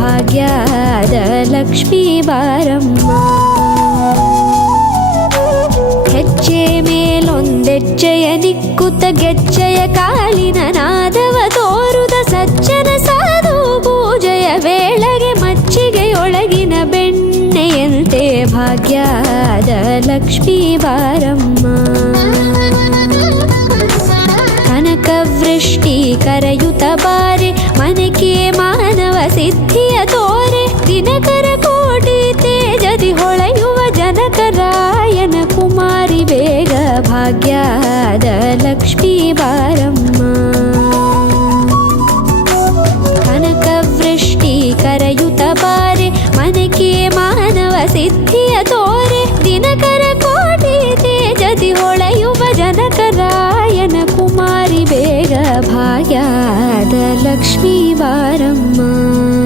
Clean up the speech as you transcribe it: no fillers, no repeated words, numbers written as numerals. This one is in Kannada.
ಭಾಗ್ಯದ ಲಕ್ಷ್ಮೀ ಬಾರಮ್ಮ. ಹೆಜ್ಜೆ ಮೇಲೊಂದೆಜ್ಜೆಯ ನಿಕ್ಕುತ್ತ ಗೆಜ್ಜೆಯ ಕಾಲಿನ ನಾದವ ತೋರುದ ಸಜ್ಜನ ಸಾಧು ಪೂಜೆಯ ವೇಳೆಗೆ ಮಜ್ಜಿಗೆಯೊಳಗಿನ ಬೆಣ್ಣೆಯಂತೆ ಭಾಗ್ಯದ ಲಕ್ಷ್ಮೀ ಬಾರಮ್ಮ. ಕನಕವೃಷ್ಟಿ ಕರೆಯುತ ಬಾರೆ ಮನಕೆ ಮಾನವ ಸಿದ್ಧಿಯ ತೋರೆ ದಿನಕರ ಕೋಟಿ ತೇಜದಿ ಹೊಳೆಯುವ ಜನಕರಾಯನ ಕುಮಾರಿ ಬೇಗ ಭಾಗ್ಯದ ಲಕ್ಷ್ಮೀ ಬಾರಮ್ಮ.